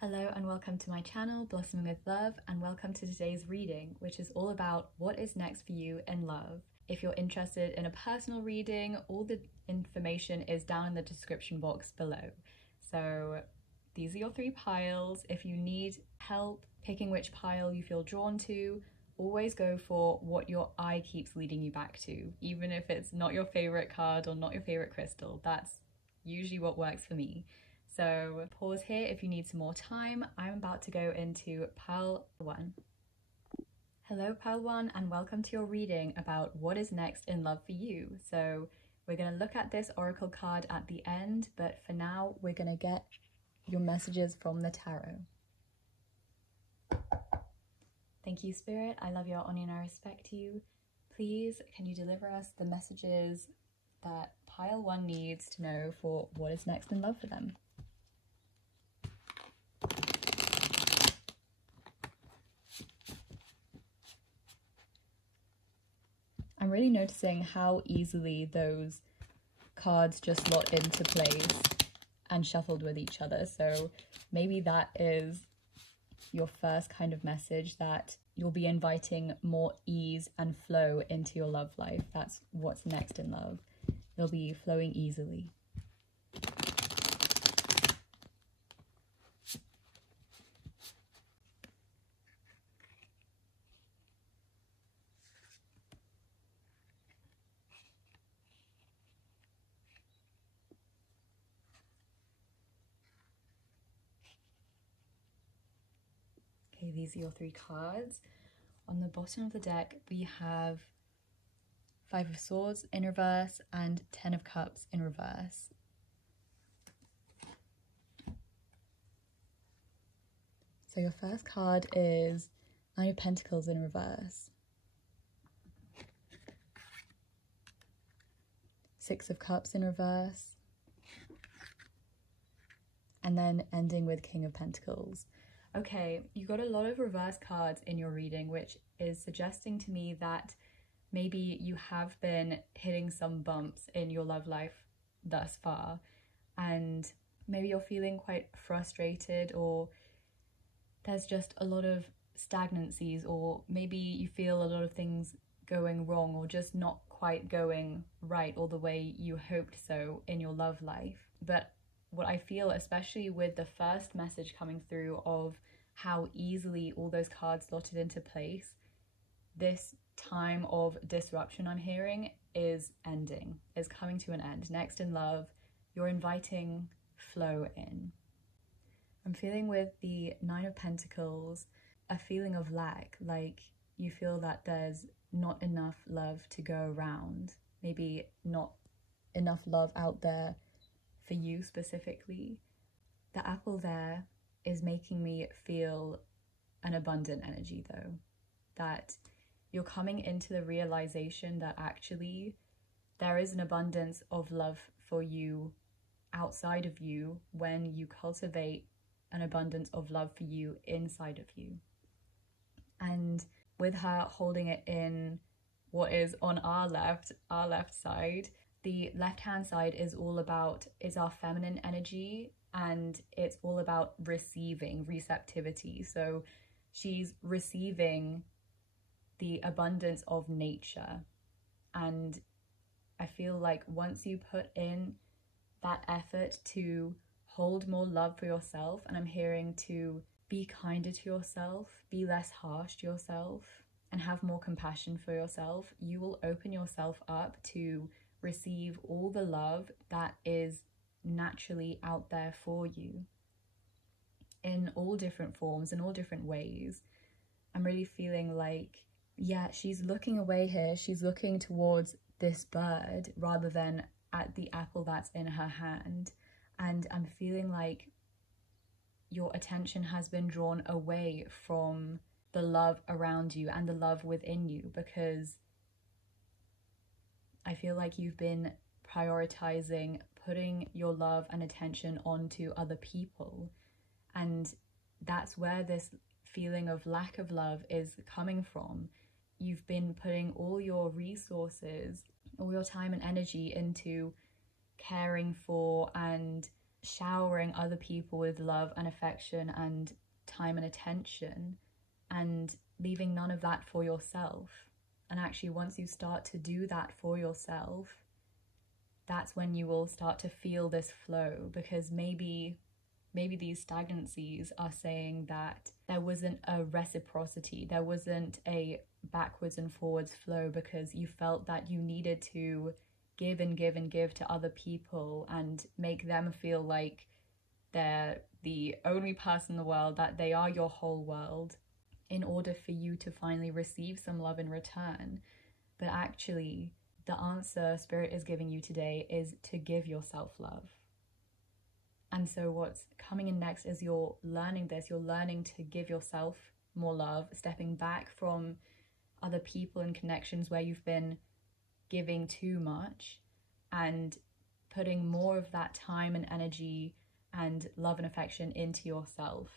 Hello and welcome to my channel, Blossoming with Love, and welcome to today's reading, which is all about what is next for you in love. If you're interested in a personal reading, all the information is down in the description box below. So these are your 3 piles. If you need help picking which pile you feel drawn to, always go for what your eye keeps leading you back to, even if it's not your favorite card or not your favorite crystal. That's usually what works for me. So pause here if you need some more time. I'm about to go into pile 1. Hello pile 1, and welcome to your reading about what is next in love for you. So we're going to look at this oracle card at the end, but for now we're going to get your messages from the tarot. Thank you, Spirit. I love your honor and I respect you. Please, can you deliver us the messages that pile 1 needs to know for what is next in love for them? I'm really noticing how easily those cards just slot into place and shuffled with each other. So maybe that is your first kind of message, that you'll be inviting more ease and flow into your love life. That's what's next in love. It'll be flowing easily. Okay, these are your 3 cards. On the bottom of the deck, we have 5 of Swords in reverse and 10 of Cups in reverse. So your first card is 9 of Pentacles in reverse, 6 of Cups in reverse, and then ending with King of Pentacles. Okay, you got a lot of reverse cards in your reading, which is suggesting to me that maybe you have been hitting some bumps in your love life thus far, and maybe you're feeling quite frustrated, or there's just a lot of stagnancies, or maybe you feel a lot of things going wrong or just not quite going right all the way you hoped so in your love life. But what I feel, especially with the first message coming through of how easily all those cards slotted into place, this time of disruption I'm hearing is ending, is coming to an end. Next in love, you're inviting flow in. I'm feeling with the 9 of Pentacles a feeling of lack, like you feel that there's not enough love to go around, maybe not enough love out there for you specifically. The apple there is making me feel an abundant energy though, that you're coming into the realization that actually there is an abundance of love for you outside of you when you cultivate an abundance of love for you inside of you. And with her holding it in what is on our left side, the left-hand side is all about, is our feminine energy, and it's all about receiving, receptivity. So she's receiving the abundance of nature. And I feel like once you put in that effort to hold more love for yourself, and I'm hearing to be kinder to yourself, be less harsh to yourself, and have more compassion for yourself, you will open yourself up to receive all the love that is naturally out there for you in all different forms, in all different ways. I'm really feeling like, yeah, she's looking away here. She's looking towards this bird rather than at the apple that's in her hand. And I'm feeling like your attention has been drawn away from the love around you and the love within you, because I feel like you've been prioritizing putting your love and attention onto other people. And that's where this feeling of lack of love is coming from. You've been putting all your resources, all your time and energy into caring for and showering other people with love and affection and time and attention, and leaving none of that for yourself. And actually, once you start to do that for yourself, that's when you will start to feel this flow, because maybe these stagnancies are saying that there wasn't a reciprocity, there wasn't a backwards and forwards flow, because you felt that you needed to give and give and give to other people and make them feel like they're the only person in the world, that they are your whole world, in order for you to finally receive some love in return. But actually, the answer Spirit is giving you today is to give yourself love. And so what's coming in next is you're learning this. You're learning to give yourself more love, stepping back from other people and connections where you've been giving too much, and putting more of that time and energy and love and affection into yourself,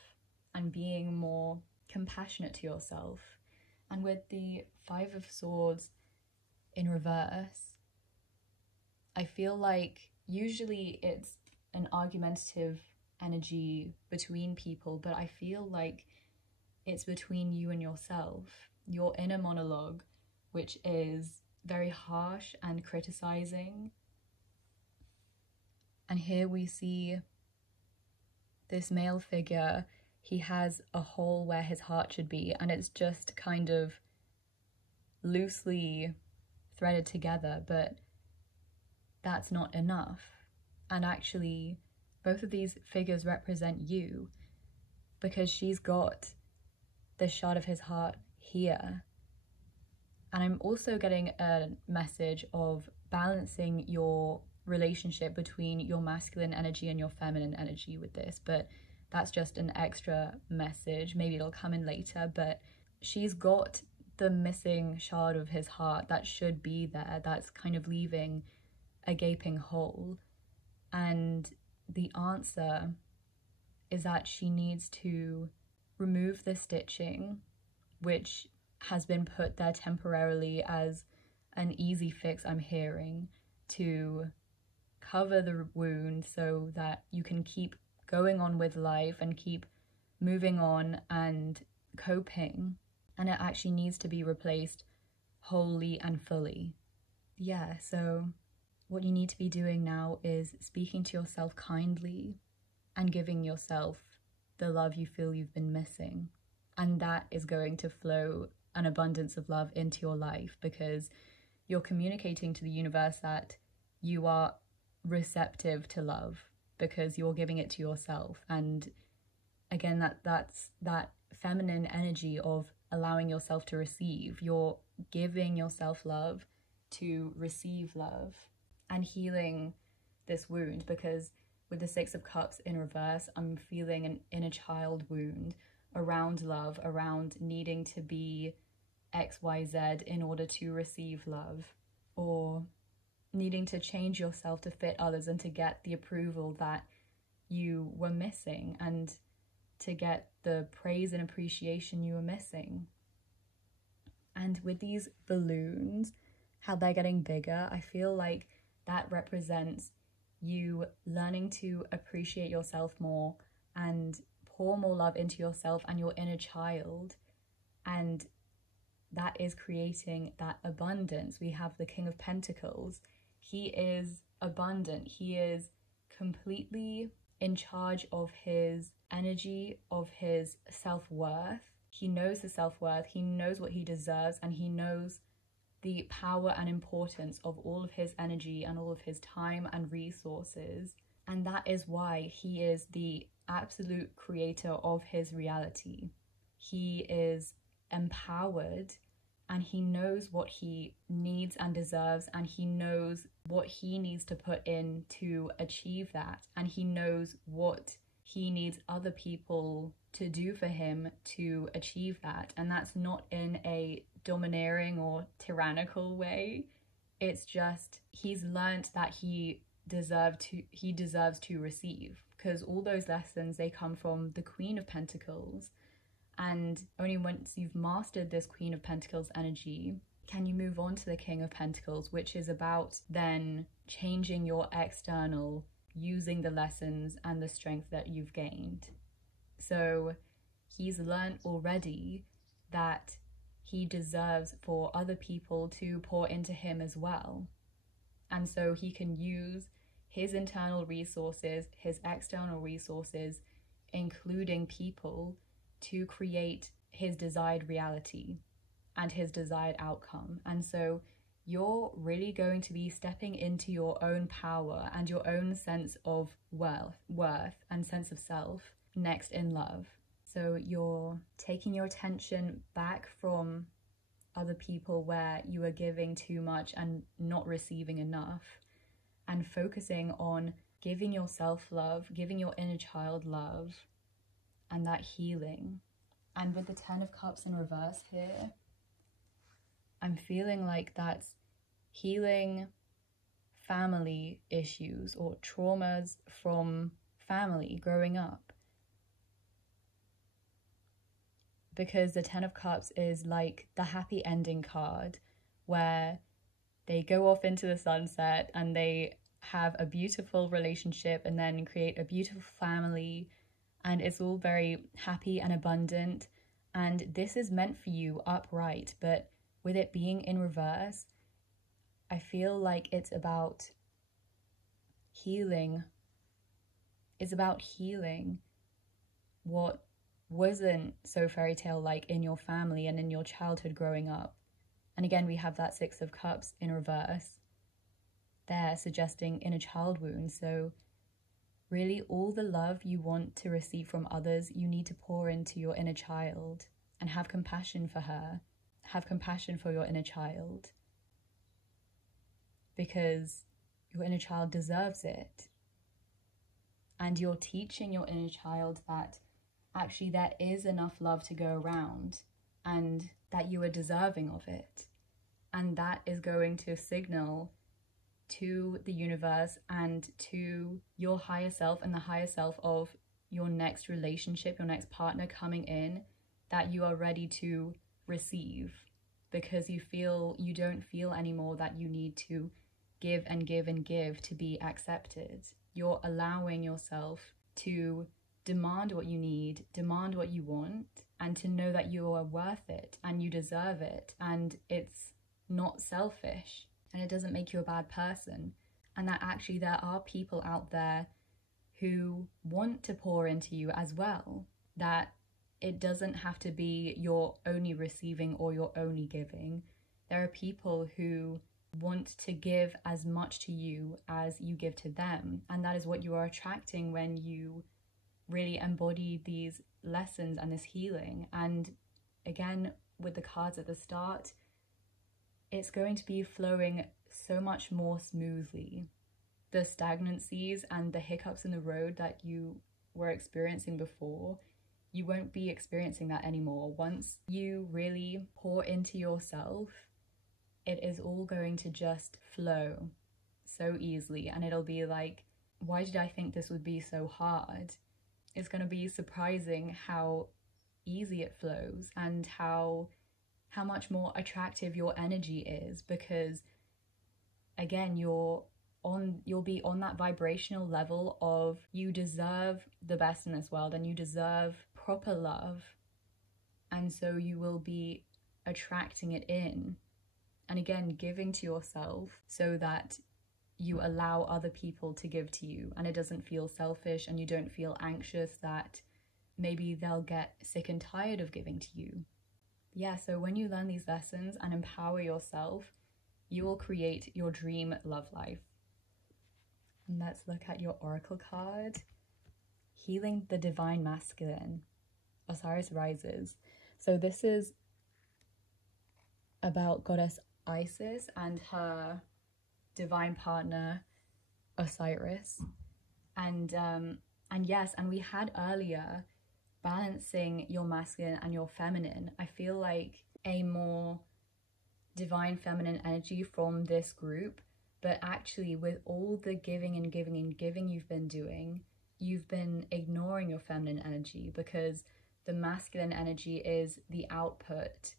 and being more compassionate to yourself. And with the Five of Swords in reverse, I feel like usually it's an argumentative energy between people, but I feel like it's between you and yourself, your inner monologue, which is very harsh and criticizing. And here we see this male figure. He has a hole where his heart should be, and it's just kind of loosely threaded together, but that's not enough. And actually, both of these figures represent you, because she's got the shard of his heart here. And I'm also getting a message of balancing your relationship between your masculine energy and your feminine energy with this, but that's just an extra message. Maybe it'll come in later, but she's got the missing shard of his heart that should be there, that's kind of leaving a gaping hole. And the answer is that she needs to remove the stitching, which has been put there temporarily as an easy fix, I'm hearing, to cover the wound so that you can keep going on with life and keep moving on and coping. And it actually needs to be replaced wholly and fully. Yeah, so what you need to be doing now is speaking to yourself kindly and giving yourself the love you feel you've been missing. And that is going to flow an abundance of love into your life, because you're communicating to the universe that you are receptive to love because you're giving it to yourself. And again, that's that feminine energy of allowing yourself to receive. You're giving yourself love to receive love and healing this wound, because with the Six of Cups in reverse, I'm feeling an inner child wound around love, around needing to be XYZ in order to receive love, or needing to change yourself to fit others and to get the approval that you were missing and to get the praise and appreciation you were missing. And with these balloons, how they're getting bigger, I feel like that represents you learning to appreciate yourself more and pour more love into yourself and your inner child. And that is creating that abundance. We have the King of Pentacles. He is abundant. He is completely in charge of his energy, of his self-worth. He knows his self-worth. He knows what he deserves, and he knows the power and importance of all of his energy and all of his time and resources. And that is why he is the absolute creator of his reality. He is empowered, and he knows what he needs and deserves, and he knows what he needs to put in to achieve that, and he knows what he needs other people to do for him to achieve that. And that's not in a domineering or tyrannical way. It's just he's learnt that he deserves to receive, because all those lessons, they come from the Queen of Pentacles. And only once you've mastered this Queen of Pentacles energy can you move on to the King of Pentacles, which is about then changing your external using the lessons and the strength that you've gained. So he's learned already that he deserves for other people to pour into him as well. And so he can use his internal resources, his external resources, including people, to create his desired reality and his desired outcome. And so you're really going to be stepping into your own power and your own sense of worth and sense of self next in love. So you're taking your attention back from other people where you are giving too much and not receiving enough, and focusing on giving yourself love, giving your inner child love, and that healing. And with the 10 of Cups in reverse here, I'm feeling like that's healing family issues or traumas from family growing up. Because the 10 of Cups is like the happy ending card where they go off into the sunset and they have a beautiful relationship and then create a beautiful family, and it's all very happy and abundant, and this is meant for you upright. But with it being in reverse, I feel like it's about healing. It's about healing what wasn't so fairy tale like in your family and in your childhood growing up. And again, we have that 6 of Cups in reverse there, suggesting inner child wounds. So really, all the love you want to receive from others, you need to pour into your inner child and have compassion for her. Have compassion for your inner child, because your inner child deserves it. And you're teaching your inner child that actually there is enough love to go around and that you are deserving of it. And that is going to signal to the universe and to your higher self and the higher self of your next relationship, your next partner coming in, that you are ready to receive, because you don't feel anymore that you need to give and give and give to be accepted. You're allowing yourself to demand what you need, demand what you want, and to know that you are worth it and you deserve it, and it's not selfish and it doesn't make you a bad person, and that actually there are people out there who want to pour into you as well, that it doesn't have to be you're only receiving or you're only giving. There are people who want to give as much to you as you give to them, and that is what you are attracting when you really embody these lessons and this healing. And again, with the cards at the start, it's going to be flowing so much more smoothly. The stagnancies and the hiccups in the road that you were experiencing before, you won't be experiencing that anymore. Once you really pour into yourself, it is all going to just flow so easily, and it'll be like, why did I think this would be so hard? It's going to be surprising how easy it flows and how much more attractive your energy is, because again, you'll be on that vibrational level of you deserve the best in this world and you deserve proper love, and so you will be attracting it in, and again giving to yourself so that you allow other people to give to you, and it doesn't feel selfish, and you don't feel anxious that maybe they'll get sick and tired of giving to you. Yeah, so when you learn these lessons and empower yourself, you will create your dream love life. And let's look at your oracle card. Healing the Divine Masculine. Osiris rises. So this is about goddess Isis and her divine partner Osiris. And yes, and we had earlier balancing your masculine and your feminine. I feel like a more divine feminine energy from this group, but actually with all the giving and giving and giving you've been doing, you've been ignoring your feminine energy, because the masculine energy is the output,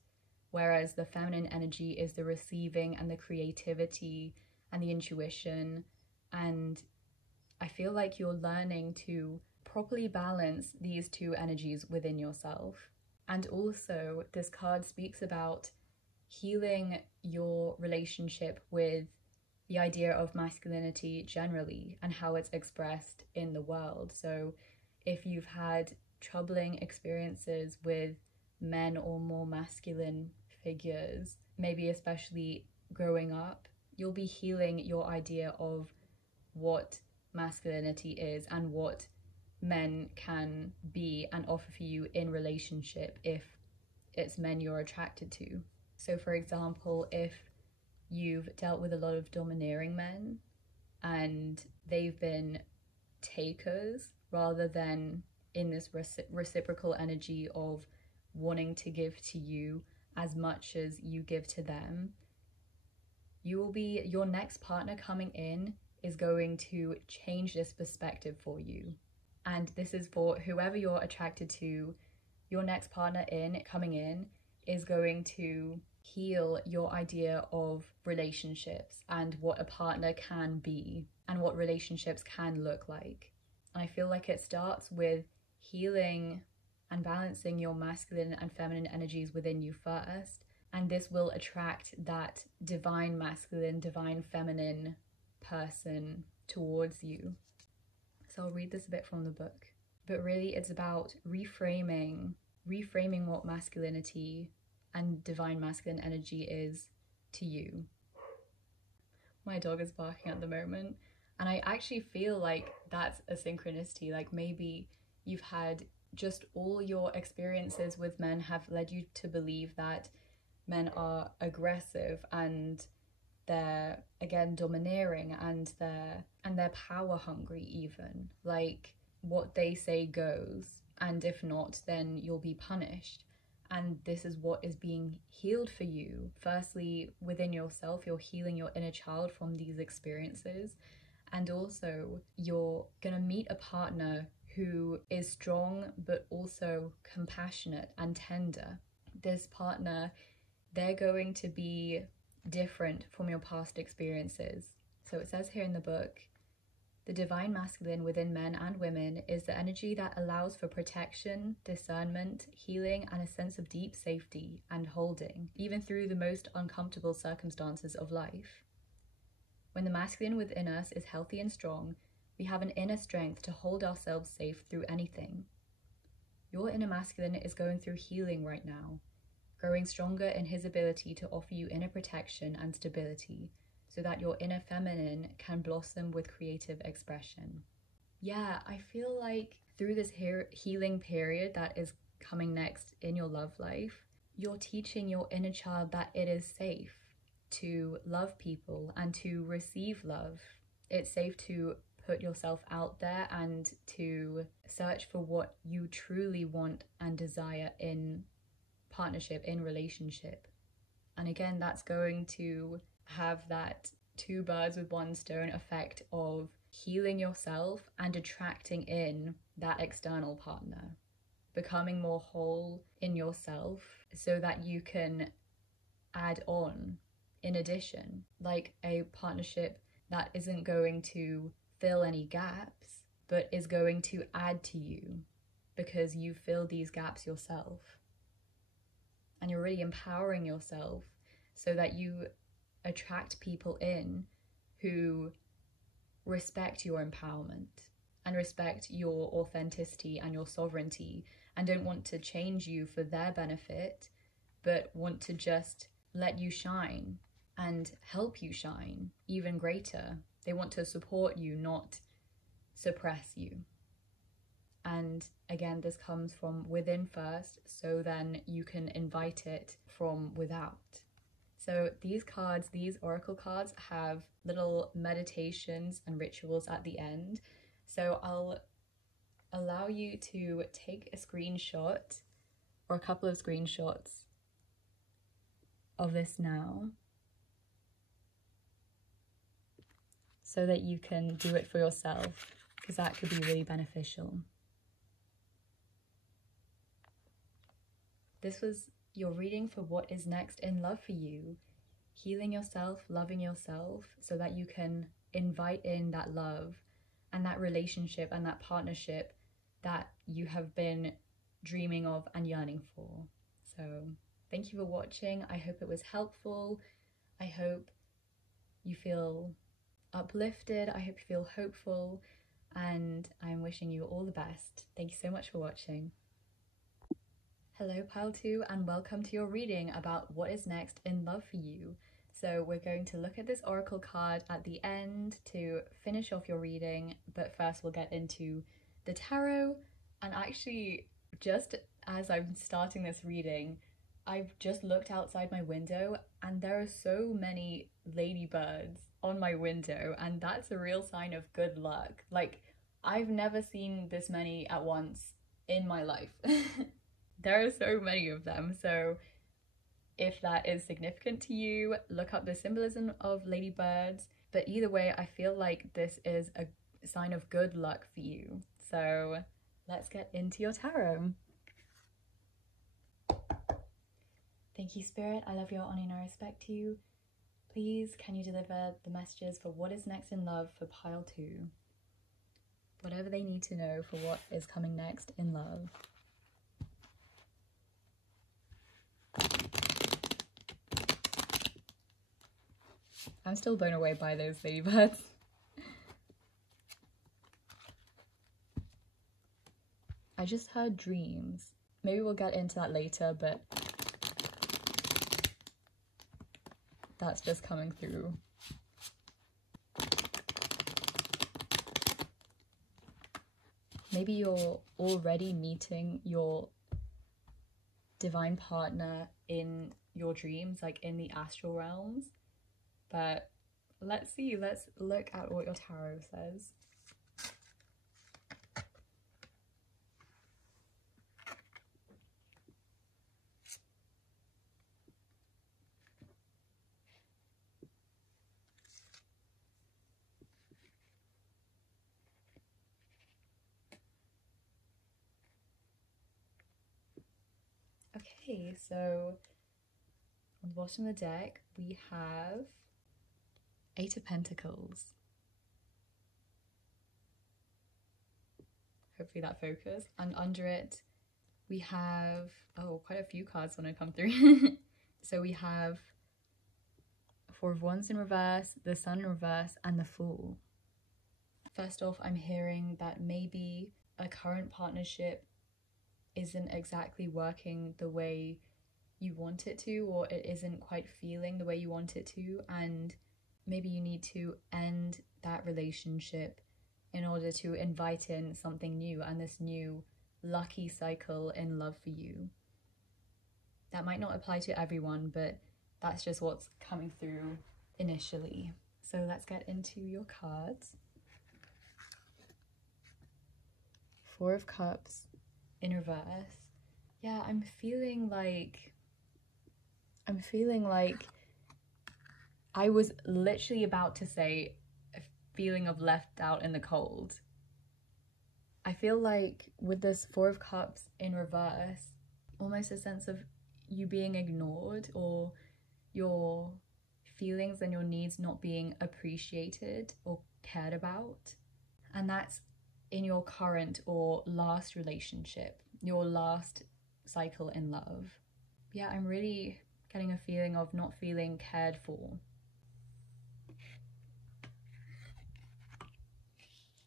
whereas the feminine energy is the receiving and the creativity and the intuition and I feel like you're learning to properly balance these two energies within yourself. And also, this card speaks about healing your relationship with the idea of masculinity generally and how it's expressed in the world. So if you've had troubling experiences with men or more masculine figures, maybe especially growing up, you'll be healing your idea of what masculinity is and what men can be and offer for you in relationship if it's men you're attracted to. So for example, if you've dealt with a lot of domineering men and they've been takers rather than in this reciprocal energy of wanting to give to you as much as you give to them, your next partner coming in is going to change this perspective for you. And this is for whoever you're attracted to. Your next partner coming in is going to heal your idea of relationships and what a partner can be and what relationships can look like. And I feel like it starts with healing and balancing your masculine and feminine energies within you first, and this will attract that divine masculine, divine feminine person towards you. So I'll read this a bit from the book, but really it's about reframing what masculinity and divine masculine energy is to you. My dog is barking at the moment, and I actually feel like that's a synchronicity. Like maybe you've had just all your experiences with men have led you to believe that men are aggressive and they're again domineering and they're power hungry, even like what they say goes, and if not then you'll be punished. And this is what is being healed for you. Firstly, within yourself, you're healing your inner child from these experiences, and also you're gonna meet a partner who is strong but also compassionate and tender. This partner, they're going to be different from your past experiences. So it says here in the book, the divine masculine within men and women is the energy that allows for protection, discernment, healing, and a sense of deep safety and holding, even through the most uncomfortable circumstances of life. When the masculine within us is healthy and strong, we have an inner strength to hold ourselves safe through anything. Your inner masculine is going through healing right now, growing stronger in his ability to offer you inner protection and stability, so that your inner feminine can blossom with creative expression. Yeah, I feel like through this healing period that is coming next in your love life, you're teaching your inner child that it is safe to love people and to receive love. It's safe to put yourself out there and to search for what you truly want and desire in partnership, in relationship. And again, that's going to have that two birds with one stone effect of healing yourself and attracting in that external partner, becoming more whole in yourself so that you can add on in addition, like a partnership that isn't going to fill any gaps but is going to add to you because you fill these gaps yourself. And you're really empowering yourself so that you attract people in who respect your empowerment and respect your authenticity and your sovereignty and don't want to change you for their benefit, but want to just let you shine and help you shine even greater. They want to support you, not suppress you. And again, this comes from within first, so then you can invite it from without. So these cards, these oracle cards, have little meditations and rituals at the end. So I'll allow you to take a screenshot or a couple of screenshots of this now, so that you can do it for yourself, because that could be really beneficial. This was your reading for what is next in love for you. Healing yourself, loving yourself, so that you can invite in that love and that relationship and that partnership that you have been dreaming of and yearning for. So thank you for watching. I hope it was helpful. I hope you feel uplifted. I hope you feel hopeful, and I'm wishing you all the best. Thank you so much for watching. Hello Pile 2, and welcome to your reading about what is next in love for you. So we're going to look at this oracle card at the end to finish off your reading, but first we'll get into the tarot. And actually, just as I'm starting this reading, I've just looked outside my window and there are so many ladybirds on my window, and that's a real sign of good luck. Like, I've never seen this many at once in my life. There are so many of them, so if that is significant to you, look up the symbolism of ladybirds. But either way, I feel like this is a sign of good luck for you. So let's get into your tarot. Thank you, Spirit. I love you, I honor and I respect you. Please, can you deliver the messages for what is next in love for Pile 2? Whatever they need to know for what is coming next in love. I'm still blown away by those ladybirds. I just heard dreams. Maybe we'll get into that later, but that's just coming through. Maybe you're already meeting your divine partner in your dreams, like in the astral realms. But let's see, let's look at what your tarot says. Okay, so on the bottom of the deck we have 8 of Pentacles. Hopefully that focused. And under it we have, oh, quite a few cards want to come through. So we have 4 of Wands in reverse, the Sun in reverse, and the Fool. First off, I'm hearing that maybe a current partnership isn't exactly working the way you want it to, or it isn't quite feeling the way you want it to, and maybe you need to end that relationship in order to invite in something new and this new lucky cycle in love for you. That might not apply to everyone, but that's just what's coming through initially. So let's get into your cards. 4 of Cups in reverse. Yeah, I'm feeling like I was literally about to say a feeling of left out in the cold. I feel like with this 4 of Cups in reverse, almost a sense of you being ignored, or your feelings and your needs not being appreciated or cared about. And that's in your current or last relationship, your last cycle in love. Yeah, I'm really getting a feeling of not feeling cared for.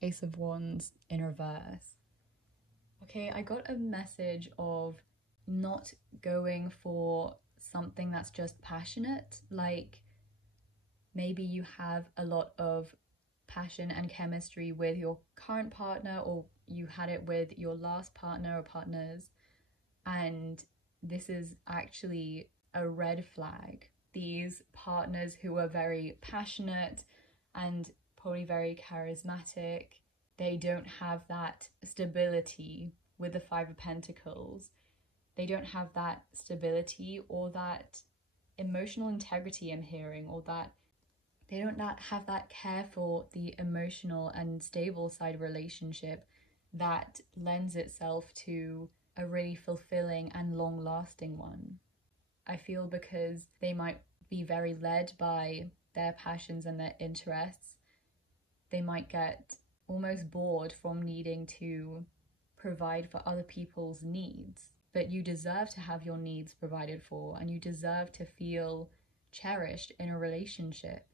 Ace of Wands in reverse. Okay, I got a message of not going for something that's just passionate. Like, maybe you have a lot of passion and chemistry with your current partner, or you had it with your last partner or partners, and this is actually a red flag. These partners who are very passionate and probably very charismatic, they don't have that stability with the 5 of Pentacles. They don't have that stability or that emotional integrity I'm hearing, or that they don't have that care for the emotional and stable side of a relationship that lends itself to a really fulfilling and long-lasting one. I feel because they might be very led by their passions and their interests, they might get almost bored from needing to provide for other people's needs. But you deserve to have your needs provided for, and you deserve to feel cherished in a relationship.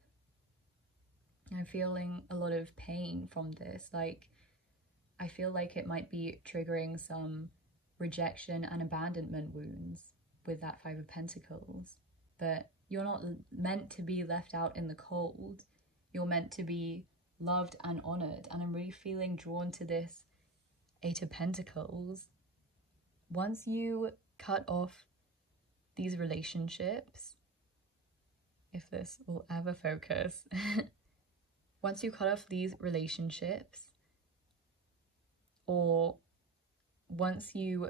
I'm feeling a lot of pain from this. Like, I feel like it might be triggering some rejection and abandonment wounds with that Five of Pentacles. But you're not meant to be left out in the cold. You're meant to be loved and honored. And I'm really feeling drawn to this Eight of Pentacles. Once you cut off these relationships, if this will ever focus, once you cut off these relationships, or once you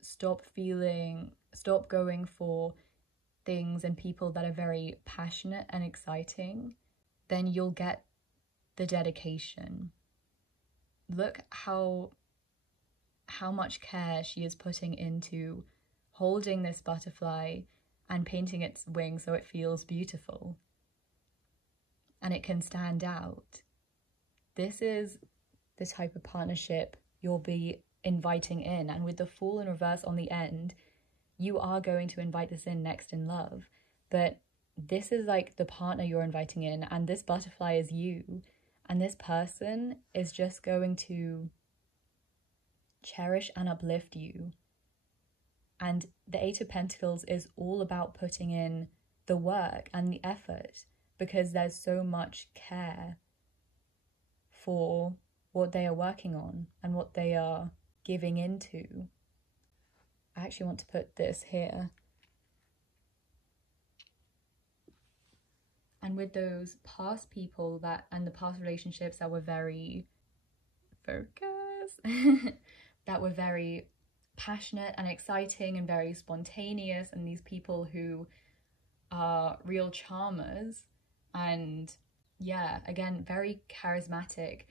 stop going for things and people that are very passionate and exciting, then you'll get the dedication. Look how much care she is putting into holding this butterfly and painting its wings so it feels beautiful and it can stand out. This is the type of partnership you'll be inviting in, and with the Fool in reverse on the end, you are going to invite this in next in love. But this is like the partner you're inviting in, and this butterfly is you, and this person is just going to cherish and uplift you. And the Eight of Pentacles is all about putting in the work and the effort, because there's so much care for what they are working on and what they are giving into. I actually want to put this here. And with those past people and the past relationships that were very that were very passionate and exciting and very spontaneous, and these people who are real charmers and, yeah, again, very charismatic.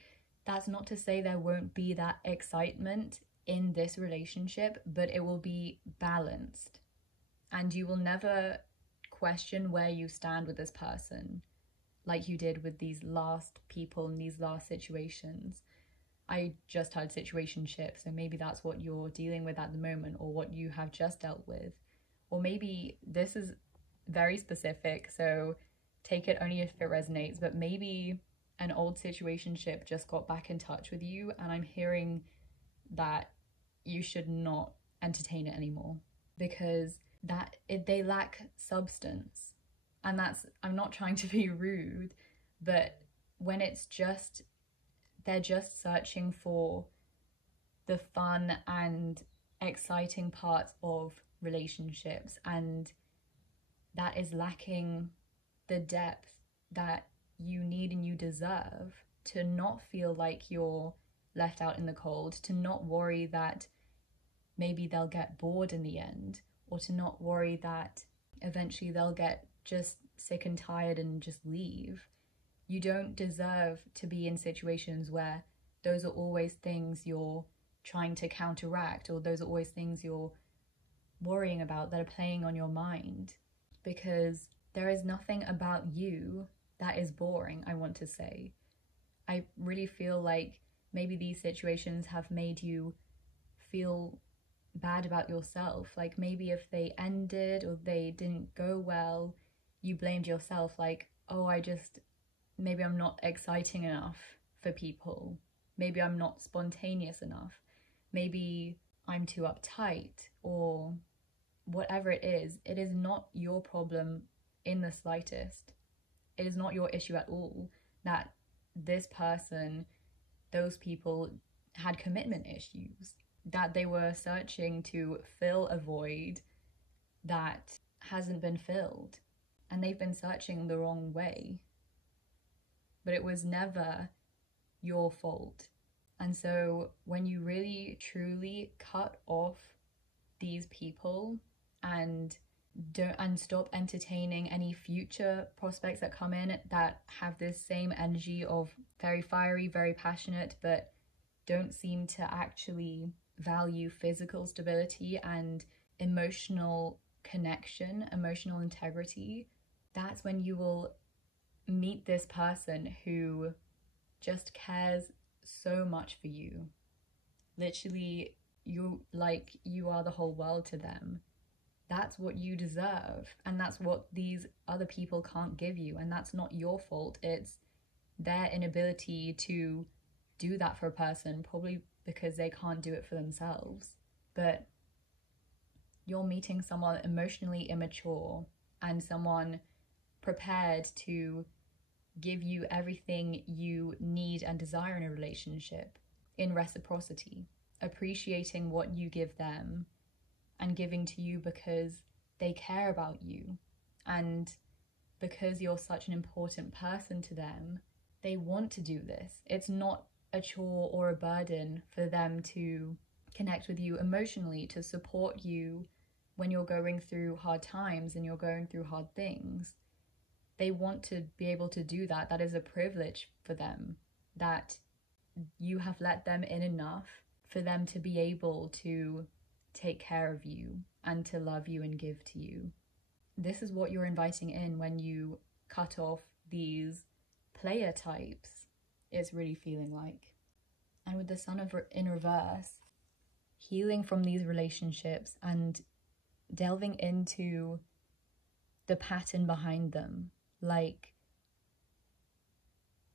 That's not to say there won't be that excitement in this relationship, but it will be balanced. And you will never question where you stand with this person like you did with these last people in these last situations. I just had situationship, so maybe that's what you're dealing with at the moment, or what you have just dealt with. Or maybe this is very specific, so take it only if it resonates, but maybe an old situationship just got back in touch with you, and I'm hearing that you should not entertain it anymore, because they lack substance. And I'm not trying to be rude, but when it's just, they're just searching for the fun and exciting parts of relationships, and that is lacking the depth that you need and you deserve to not feel like you're left out in the cold, to not worry that maybe they'll get bored in the end, or to not worry that eventually they'll get just sick and tired and just leave. You don't deserve to be in situations where those are always things you're trying to counteract, or those are always things you're worrying about that are playing on your mind, because there is nothing about you that is boring, I want to say. I really feel like maybe these situations have made you feel bad about yourself. Like maybe if they ended or they didn't go well, you blamed yourself, like, oh, maybe I'm not exciting enough for people. Maybe I'm not spontaneous enough. Maybe I'm too uptight, or whatever it is not your problem in the slightest. It is not your issue at all that this person, those people had commitment issues, that they were searching to fill a void that hasn't been filled, and they've been searching the wrong way. But it was never your fault. And so when you really truly cut off these people and stop entertaining any future prospects that come in that have this same energy of very fiery, very passionate, but don't seem to actually value physical stability and emotional connection, emotional integrity, that's when you will meet this person who just cares so much for you. Literally, you are the whole world to them. That's what you deserve, and that's what these other people can't give you, and that's not your fault. It's their inability to do that for a person, probably because they can't do it for themselves. But you're meeting someone emotionally immature and someone prepared to give you everything you need and desire in a relationship in reciprocity, appreciating what you give them and giving to you because they care about you, and because you're such an important person to them, they want to do this. It's not a chore or a burden for them to connect with you emotionally, to support you when you're going through hard times and you're going through hard things. They want to be able to do that. That is a privilege for them, that you have let them in enough for them to be able to take care of you and to love you and give to you. This is what you're inviting in when you cut off these player types. It's really feeling like. And with the Sun in reverse, healing from these relationships and delving into the pattern behind them, like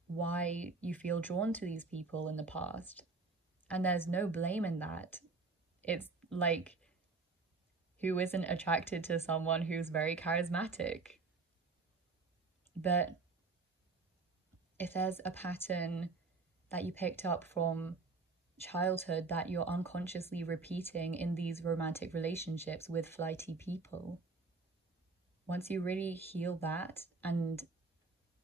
why you feel drawn to these people in the past. And there's no blame in that. It's like, who isn't attracted to someone who's very charismatic? But if there's a pattern that you picked up from childhood that you're unconsciously repeating in these romantic relationships with flighty people, once you really heal that and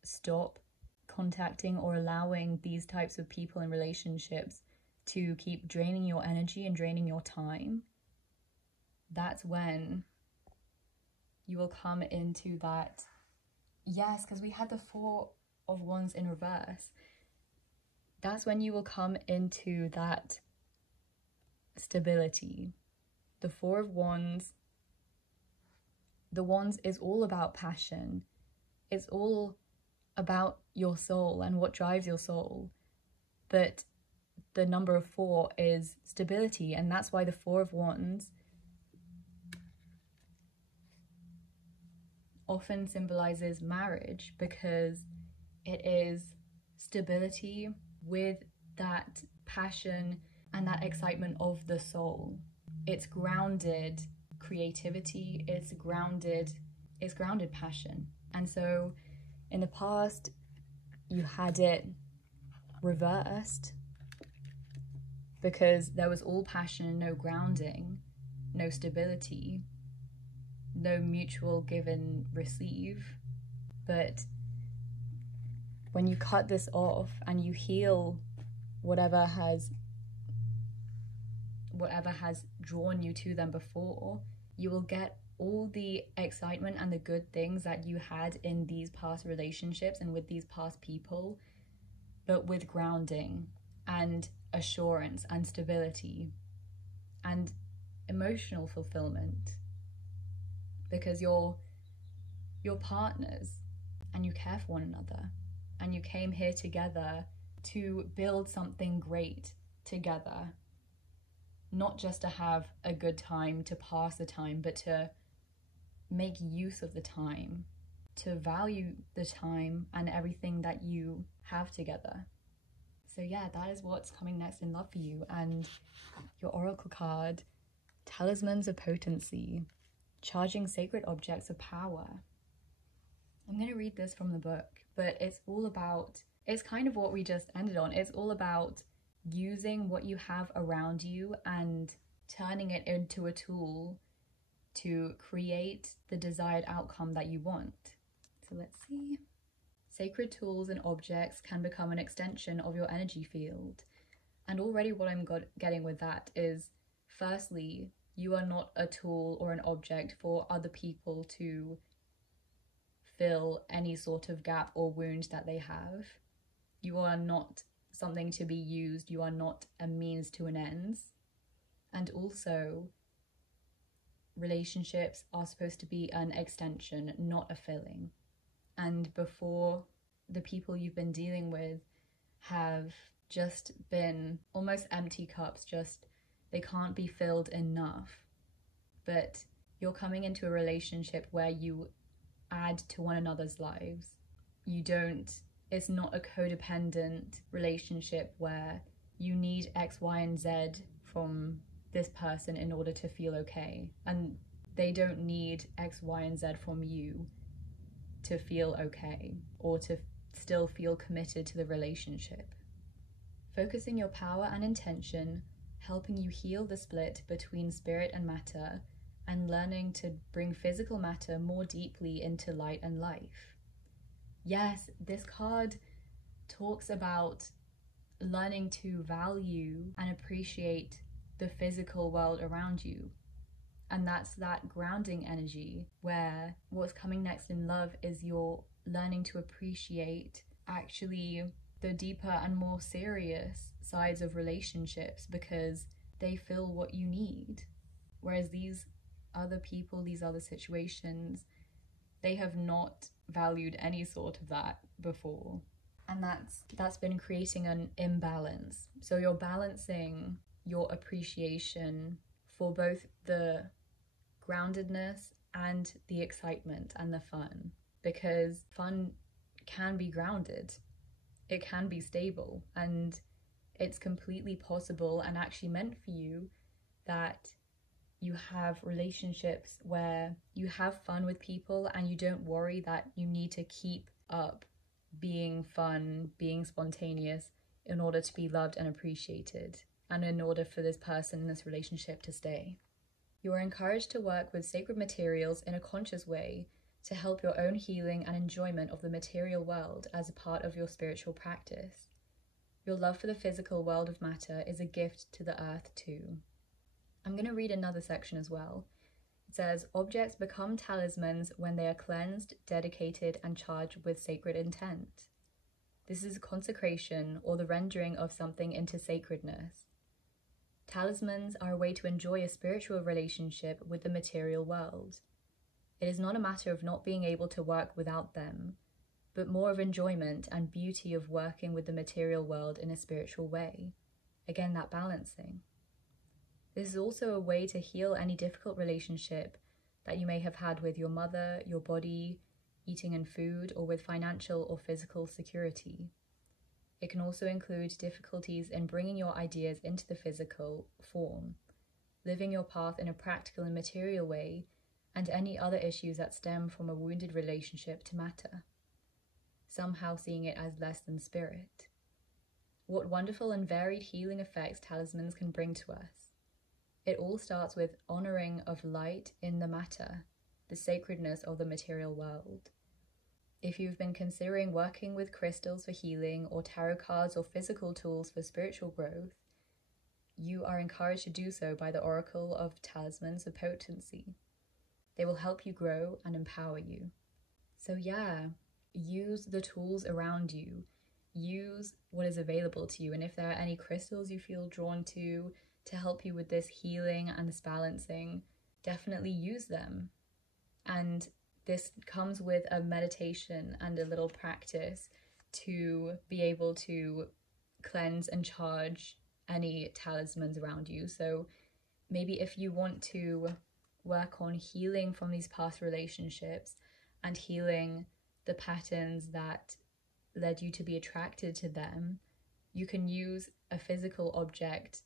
stop contacting or allowing these types of people in relationships to keep draining your energy and draining your time, that's when you will come into that. Yes, because we had the Four of Wands in reverse. That's when you will come into that stability. The Four of Wands, the Wands is all about passion. It's all about your soul and what drives your soul. But the number of 4 is stability, and that's why the Four of Wands often symbolizes marriage, because it is stability with that passion and that excitement of the soul. It's grounded creativity, it's grounded passion. And so in the past you had it reversed because there was all passion, no grounding, no stability, no mutual give and receive. But when you cut this off and you heal whatever has drawn you to them before, you will get all the excitement and the good things that you had in these past relationships and with these past people, but with grounding and assurance and stability and emotional fulfillment, because you're partners and you care for one another and you came here together to build something great together, not just to have a good time, to pass the time, but to make use of the time, to value the time and everything that you have together. So yeah, that is what's coming next in love for you. And your oracle card, Talismans of Potency, charging sacred objects of power. I'm going to read this from the book, but it's kind of what we just ended on. It's all about using what you have around you and turning it into a tool to create the desired outcome that you want. So let's see. Sacred tools and objects can become an extension of your energy field. And already what I'm getting with that is, firstly, you are not a tool or an object for other people to fill any sort of gap or wound that they have. You are not something to be used. You are not a means to an end. And also, relationships are supposed to be an extension, not a filling. And before the people you've been dealing with have just been almost empty cups, just they can't be filled enough. But you're coming into a relationship where you add to one another's lives. It's not a codependent relationship where you need X, Y, and Z from this person in order to feel okay. And they don't need X, Y, and Z from you to feel okay or to still feel committed to the relationship. Focusing your power and intention, helping you heal the split between spirit and matter, and learning to bring physical matter more deeply into light and life. Yes, this card talks about learning to value and appreciate the physical world around you. And that's that grounding energy where what's coming next in love is you're learning to appreciate actually the deeper and more serious sides of relationships because they fill what you need. Whereas these other people, these other situations, they have not valued any sort of that before. And that's been creating an imbalance. So you're balancing your appreciation for both the groundedness and the excitement and the fun, because fun can be grounded, it can be stable, and it's completely possible and actually meant for you that you have relationships where you have fun with people and you don't worry that you need to keep up being fun, being spontaneous in order to be loved and appreciated, and in order for this person in this relationship to stay. You are encouraged to work with sacred materials in a conscious way to help your own healing and enjoyment of the material world as a part of your spiritual practice. Your love for the physical world of matter is a gift to the earth too. I'm going to read another section as well. It says, objects become talismans when they are cleansed, dedicated, and charged with sacred intent. This is consecration or the rendering of something into sacredness. Talismans are a way to enjoy a spiritual relationship with the material world. It is not a matter of not being able to work without them, but more of enjoyment and beauty of working with the material world in a spiritual way. Again, that balancing. This is also a way to heal any difficult relationship that you may have had with your mother, your body, eating and food, or with financial or physical security. It can also include difficulties in bringing your ideas into the physical form, living your path in a practical and material way, and any other issues that stem from a wounded relationship to matter, somehow seeing it as less than spirit. What wonderful and varied healing effects talismans can bring to us. It all starts with honoring of light in the matter, the sacredness of the material world. If you've been considering working with crystals for healing or tarot cards or physical tools for spiritual growth, you are encouraged to do so by the Oracle of Talismans of Potency. They will help you grow and empower you. So yeah, use the tools around you. Use what is available to you. And if there are any crystals you feel drawn to help you with this healing and this balancing, definitely use them. And this comes with a meditation and a little practice to be able to cleanse and charge any talismans around you. So maybe if you want to work on healing from these past relationships and healing the patterns that led you to be attracted to them, you can use a physical object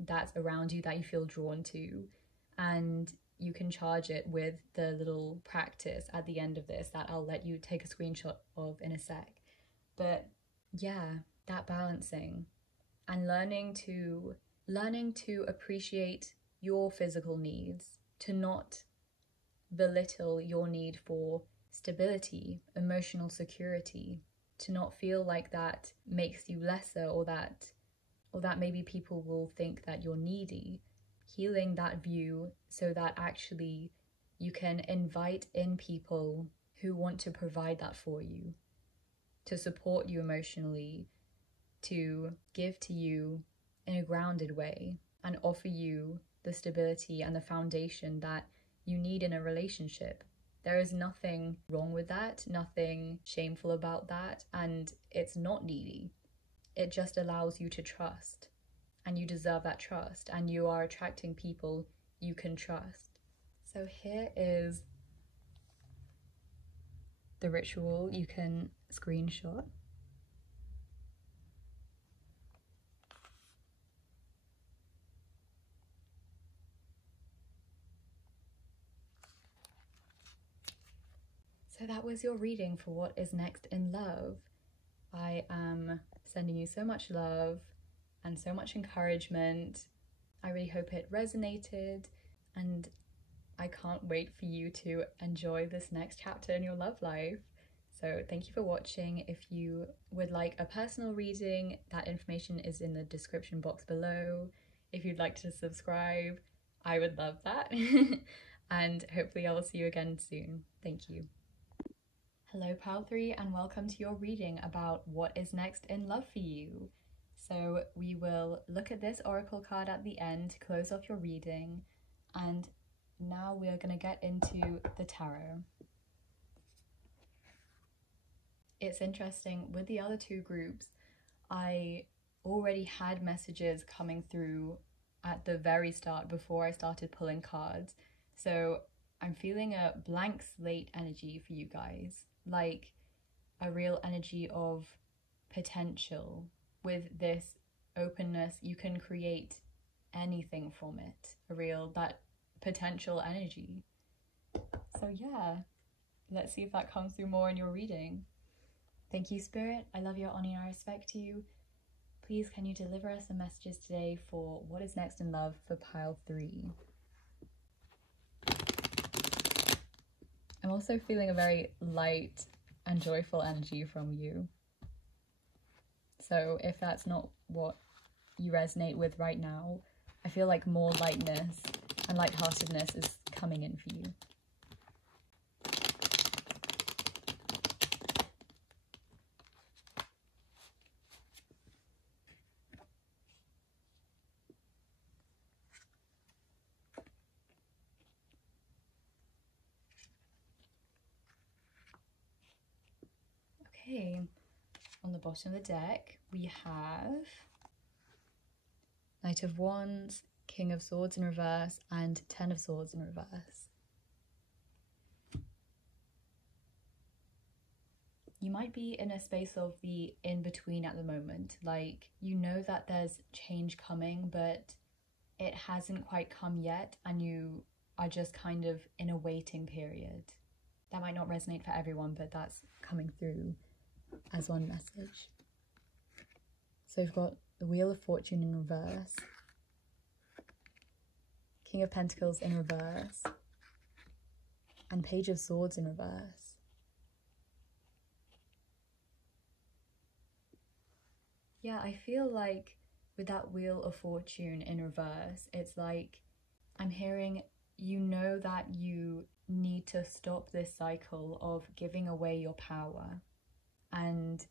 that's around you that you feel drawn to, and you can charge it with the little practice at the end of this that I'll let you take a screenshot of in a sec. But yeah, that balancing and learning to appreciate your physical needs, to not belittle your need for stability, emotional security, to not feel like that makes you lesser or that maybe people will think that you're needy. Healing that view so that actually you can invite in people who want to provide that for you, to support you emotionally, to give to you in a grounded way and offer you the stability and the foundation that you need in a relationship. There is nothing wrong with that, nothing shameful about that, and it's not needy. it just allows you to trust, and you deserve that trust, and you are attracting people you can trust. So here is the ritual you can screenshot. So that was your reading for what is next in love. I am sending you so much love and so much encouragement. I really hope it resonated, and I can't wait for you to enjoy this next chapter in your love life. So thank you for watching. If you would like a personal reading, that information is in the description box below. If you'd like to subscribe, I would love that. And hopefully I will see you again soon. Thank you. Hello Pile 3, and welcome to your reading about what is next in love for you. So we will look at this oracle card at the end to close off your reading, and now we are going to get into the tarot. It's interesting, with the other two groups, I already had messages coming through at the very start before I started pulling cards. So I'm feeling a blank slate energy for you guys, like a real energy of potential. With this openness, you can create anything from it, that potential energy. So yeah, let's see if that comes through more in your reading. Thank you, Spirit. I love you, honor you, I respect you. Please, can you deliver us some messages today for what is next in love for Pile 3? I'm also feeling a very light and joyful energy from you. So if that's not what you resonate with right now, I feel like more lightness and lightheartedness is coming in for you. Okay, on the bottom of the deck we have Knight of Wands, King of Swords in reverse, and Ten of Swords in reverse. You might be in a space of the in-between at the moment, like you know that there's change coming, but it hasn't quite come yet, and you are just kind of in a waiting period. That might not resonate for everyone, but that's coming through as one message. So we've got the Wheel of Fortune in reverse, King of Pentacles in reverse, and Page of Swords in reverse. Yeah, I feel like with that Wheel of Fortune in reverse, it's like I'm hearing you know that you need to stop this cycle of giving away your power. And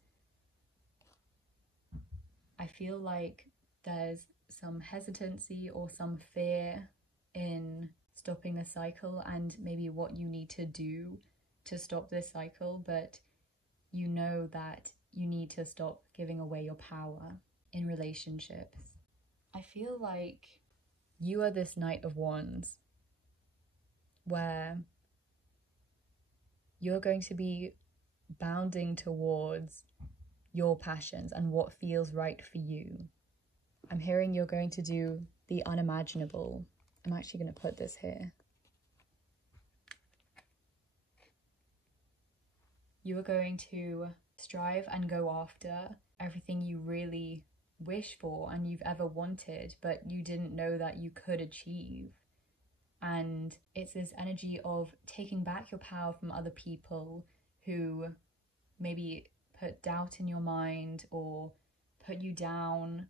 I feel like there's some hesitancy or some fear in stopping the cycle and maybe what you need to do to stop this cycle, but you know that you need to stop giving away your power in relationships. I feel like you are this Knight of Wands where you're going to be bounding towards your passions and what feels right for you. I'm hearing you're going to do the unimaginable. I'm actually going to put this here. You are going to strive and go after everything you really wish for and you've ever wanted, but you didn't know that you could achieve. And it's this energy of taking back your power from other people who maybe put doubt in your mind or put you down,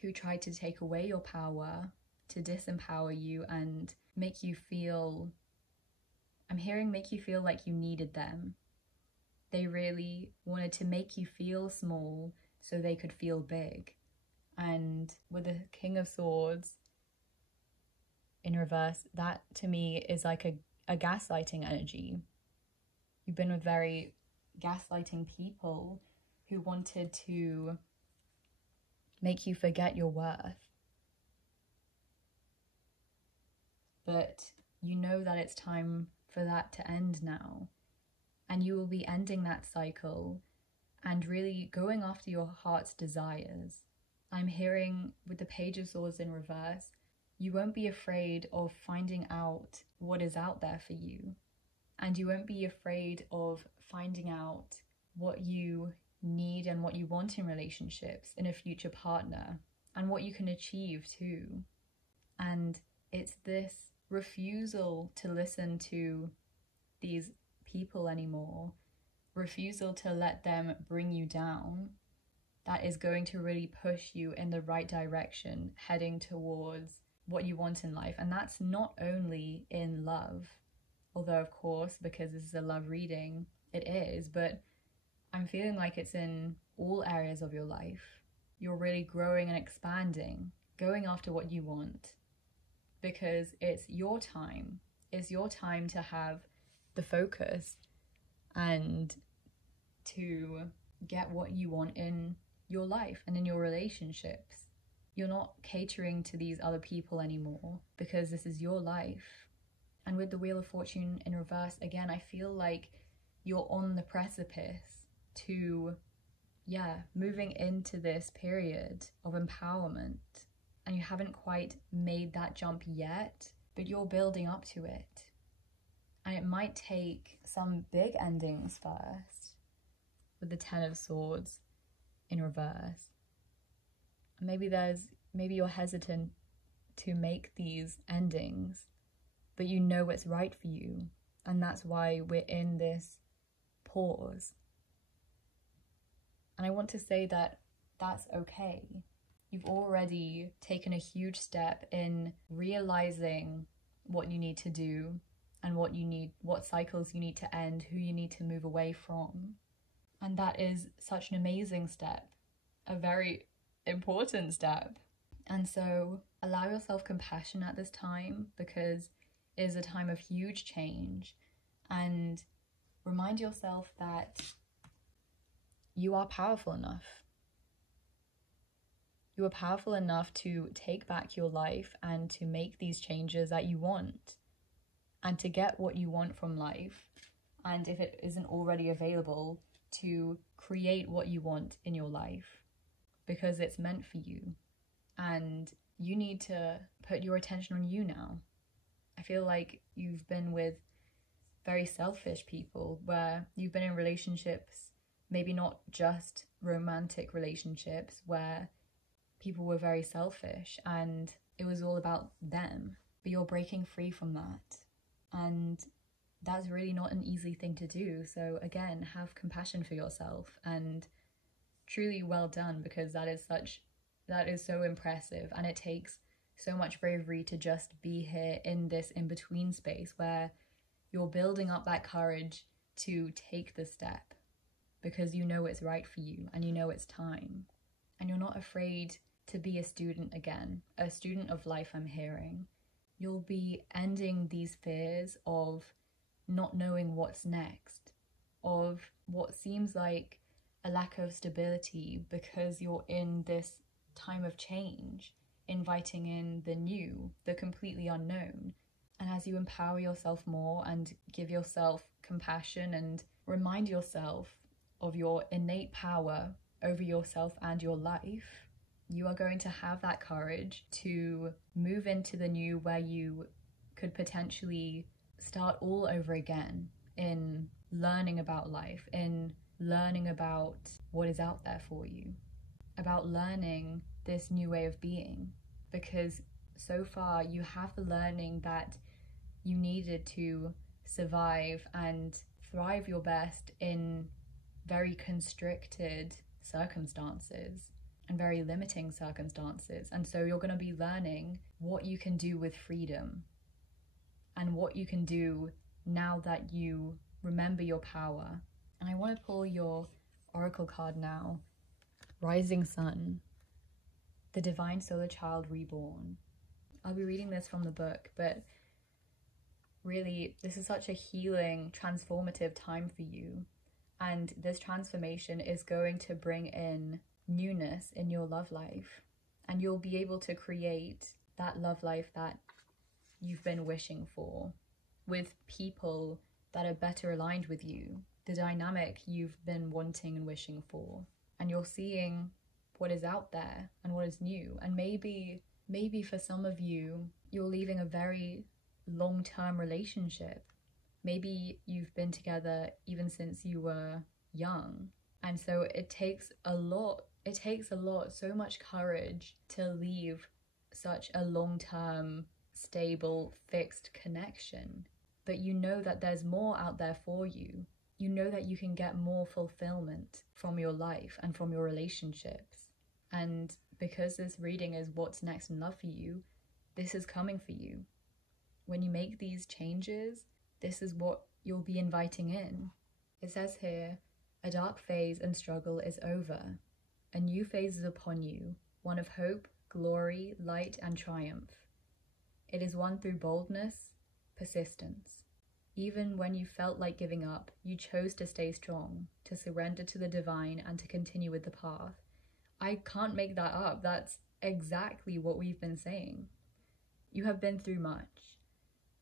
who tried to take away your power, to disempower you and make you feel, I'm hearing make you feel like you needed them. They really wanted to make you feel small so they could feel big. And with the King of Swords in reverse, that to me is like a gaslighting energy. You've been with very gaslighting people who wanted to make you forget your worth. But you know that it's time for that to end now. And you will be ending that cycle and really going after your heart's desires. I'm hearing with the Page of Swords in reverse, you won't be afraid of finding out what is out there for you. And you won't be afraid of finding out what you need and what you want in relationships, in a future partner, and what you can achieve too. And it's this refusal to listen to these people anymore, refusal to let them bring you down, that is going to really push you in the right direction, heading towards what you want in life. And that's not only in love, although of course, because this is a love reading, it is, but I'm feeling like it's in all areas of your life. You're really growing and expanding, going after what you want, because it's your time. It's your time to have the focus and to get what you want in your life and in your relationships. You're not catering to these other people anymore because this is your life. And with the Wheel of Fortune in reverse, again, I feel like you're on the precipice to, moving into this period of empowerment. And you haven't quite made that jump yet, but you're building up to it. And it might take some big endings first, with the Ten of Swords in reverse. Maybe you're hesitant to make these endings, but you know what's right for you. And that's why we're in this pause. And I want to say that that's okay. You've already taken a huge step in realizing what you need to do and what cycles you need to end, who you need to move away from. And that is such an amazing step, a very important step. And so allow yourself compassion at this time, because it is a time of huge change, and remind yourself that you are powerful enough. You are powerful enough to take back your life and to make these changes that you want and to get what you want from life. And if it isn't already available, to create what you want in your life, because it's meant for you. And you need to put your attention on you now. I feel like you've been with very selfish people, where you've been in relationships, maybe not just romantic relationships, where people were very selfish and it was all about them. But you're breaking free from that. And that's really not an easy thing to do. So again, have compassion for yourself, and truly well done, because that is so impressive, and it takes so much bravery to just be here in this in-between space where you're building up that courage to take the step, because you know it's right for you and you know it's time. And you're not afraid to be a student again, a student of life, I'm hearing. You'll be ending these fears of not knowing what's next, of what seems like a lack of stability, because you're in this time of change, inviting in the new, the completely unknown. And as you empower yourself more and give yourself compassion and remind yourself of your innate power over yourself and your life, you are going to have that courage to move into the new, where you could potentially start all over again in learning about life, in learning about what is out there for you, about learning this new way of being. Because so far you have the learning that you needed to survive and thrive your best in very constricted circumstances and very limiting circumstances. And so you're going to be learning what you can do with freedom and what you can do now that you remember your power. And I want to pull your oracle card now, Rising Sun, the Divine Solar Child Reborn. I'll be reading this from the book, but really this is such a healing, transformative time for you. And this transformation is going to bring in newness in your love life. And you'll be able to create that love life that you've been wishing for, with people that are better aligned with you, the dynamic you've been wanting and wishing for. And you're seeing what is out there and what is new. And maybe for some of you, you're leaving a very long-term relationship. Maybe you've been together even since you were young. And so it takes a lot, so much courage to leave such a long-term, stable, fixed connection. But you know that there's more out there for you. You know that you can get more fulfillment from your life and from your relationships. And because this reading is what's next in love for you, this is coming for you. When you make these changes, this is what you'll be inviting in. It says here, a dark phase and struggle is over. A new phase is upon you, one of hope, glory, light, and triumph. It is won through boldness, persistence. Even when you felt like giving up, you chose to stay strong, to surrender to the divine, and to continue with the path. I can't make that up. That's exactly what we've been saying. You have been through much.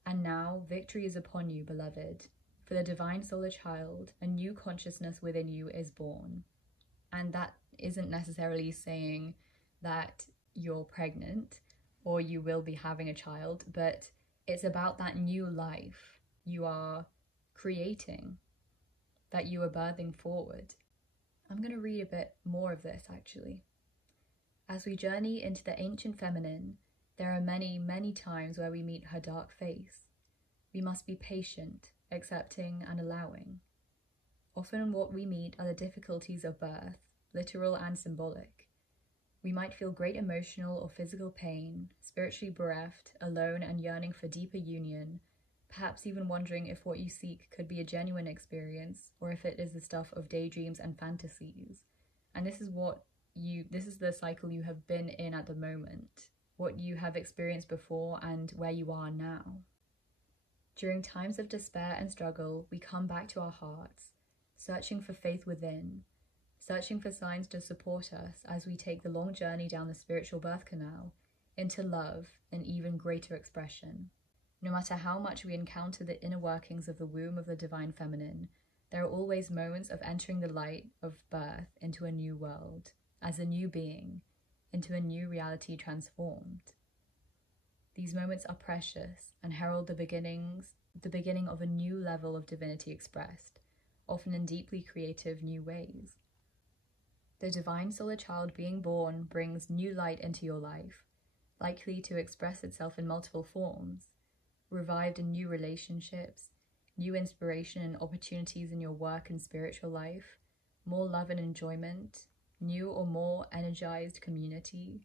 And now victory is upon you, beloved. For the divine solar child, a new consciousness within you is born. And that isn't necessarily saying that you're pregnant or you will be having a child, but it's about that new life you are creating, that you are birthing forward. I'm going to read a bit more of this actually. As we journey into the ancient feminine, there are many, many times where we meet her dark face. We must be patient, accepting, and allowing. Often what we meet are the difficulties of birth, literal and symbolic. We might feel great emotional or physical pain, spiritually bereft, alone and yearning for deeper union, perhaps even wondering if what you seek could be a genuine experience or if it is the stuff of daydreams and fantasies. And this is the cycle you have been in at the moment, what you have experienced before and where you are now. During times of despair and struggle, we come back to our hearts, searching for faith within, searching for signs to support us as we take the long journey down the spiritual birth canal into love and even greater expression. No matter how much we encounter the inner workings of the womb of the divine feminine, there are always moments of entering the light of birth into a new world, as a new being, into a new reality transformed. These moments are precious and herald the beginning of a new level of divinity expressed, often in deeply creative new ways. The divine solar child being born brings new light into your life, likely to express itself in multiple forms, revived in new relationships, new inspiration and opportunities in your work and spiritual life, more love and enjoyment, new or more energized community,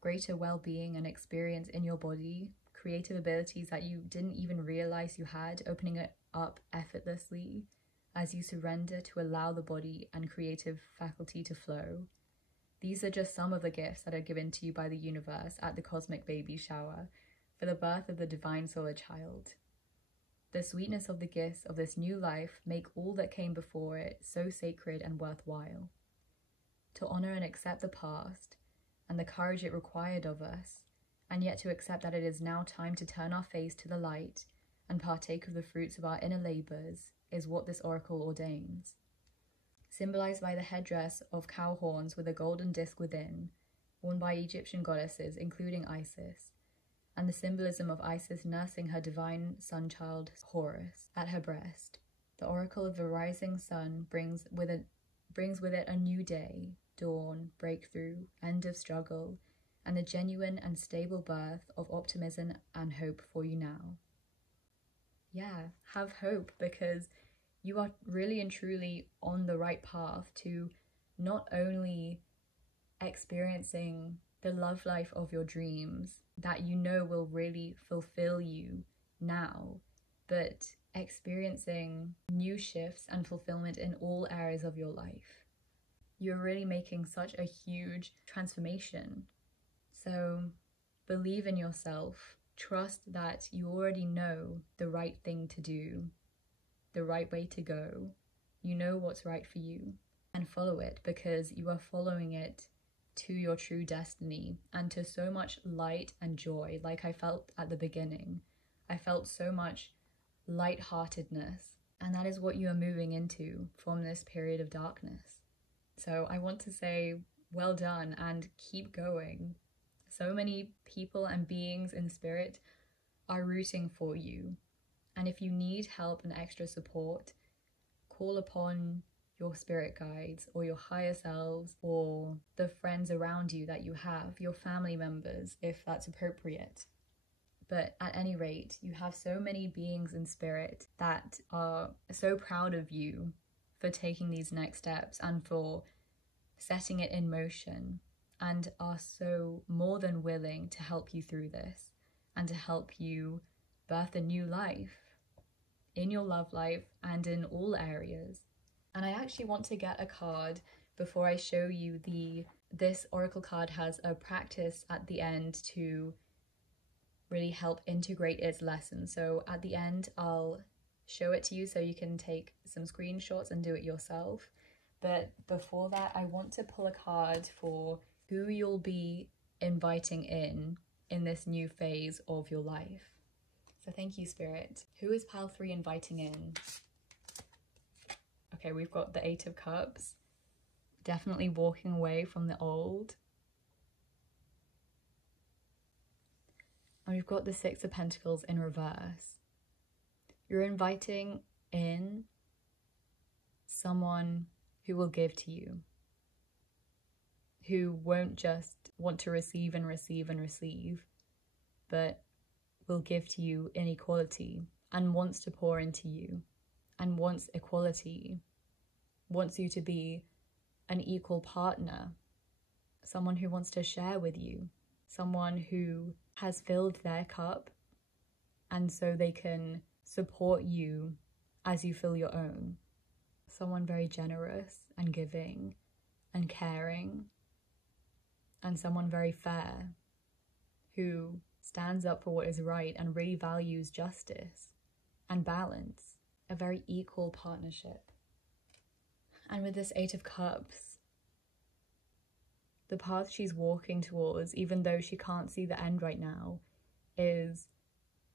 greater well-being and experience in your body, creative abilities that you didn't even realize you had, opening it up effortlessly as you surrender to allow the body and creative faculty to flow. These are just some of the gifts that are given to you by the universe at the cosmic baby shower for the birth of the divine solar child. The sweetness of the gifts of this new life make all that came before it so sacred and worthwhile. To honor and accept the past and the courage it required of us, and yet to accept that it is now time to turn our face to the light and partake of the fruits of our inner labors, is what this oracle ordains. Symbolized by the headdress of cow horns with a golden disc within, worn by Egyptian goddesses including Isis, and the symbolism of Isis nursing her divine sun child Horus at her breast, the oracle of the rising sun brings with it a new day, dawn, breakthrough, end of struggle, and the genuine and stable birth of optimism and hope for you now. Yeah, have hope, because you are really and truly on the right path to not only experiencing the love life of your dreams that you know will really fulfill you now, but experiencing new shifts and fulfillment in all areas of your life. You're really making such a huge transformation. So believe in yourself. Trust that you already know the right thing to do, the right way to go, You know what's right for you, and follow it, because you are following it to your true destiny and to so much light and joy. Like I felt at the beginning, I felt so much lightheartedness, and that is what you are moving into from this period of darkness. So I want to say well done and keep going. So many people and beings in spirit are rooting for you, and if you need help and extra support, call upon your spirit guides or your higher selves or the friends around you that you have, your family members, if that's appropriate. But at any rate, you have so many beings in spirit that are so proud of you for taking these next steps and for setting it in motion, and are so more than willing to help you through this and to help you birth a new life in your love life and in all areas. And I actually want to get a card before I show you this oracle card has a practice at the end to really help integrate its lesson. So at the end, I'll show it to you so you can take some screenshots and do it yourself. But before that, I want to pull a card for who you'll be inviting in this new phase of your life. So thank you, Spirit. Who is pile 3 inviting in? Okay, we've got the 8 of Cups. Definitely walking away from the old. And we've got the 6 of Pentacles in reverse. You're inviting in someone who will give to you, who won't just want to receive and receive and receive, but will give to you in equality and wants to pour into you and wants equality, wants you to be an equal partner, someone who wants to share with you, someone who has filled their cup and so they can support you as you fill your own. Someone very generous and giving and caring, and someone very fair who stands up for what is right and really values justice and balance, a very equal partnership. And with this 8 of Cups, the path she's walking towards, even though she can't see the end right now, is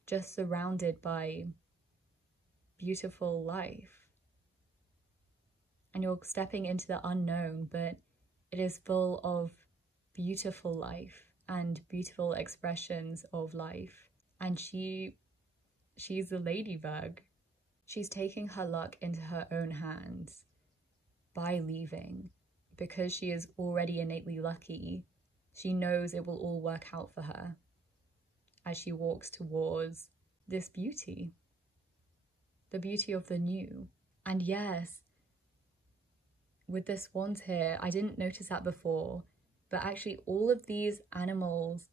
just surrounded by beautiful life. And you're stepping into the unknown, but it is full of beautiful life and beautiful expressions of life. And she's the ladybug. She's taking her luck into her own hands by leaving. Because she is already innately lucky, she knows it will all work out for her as she walks towards this beauty, the beauty of the new. And yes, with the swans here, I didn't notice that before, but actually all of these animals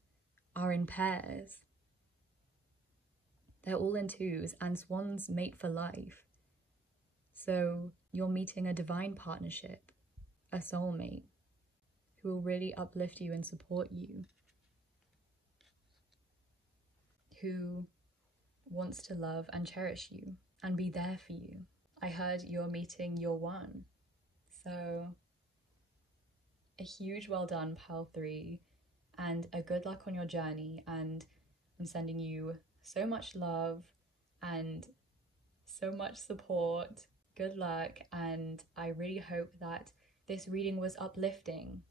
are in pairs. They're all in twos, and swans mate for life. So you're meeting a divine partnership, a soulmate, who will really uplift you and support you, who wants to love and cherish you and be there for you. I heard you're meeting your one. So a huge well done, pile 3, and a good luck on your journey. And I'm sending you so much love and so much support. Good luck, and I really hope that this reading was uplifting.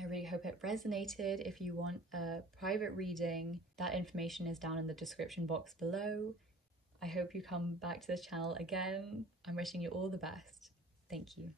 I really hope it resonated. If you want a private reading, that information is down in the description box below. I hope you come back to this channel again. I'm wishing you all the best. Thank you.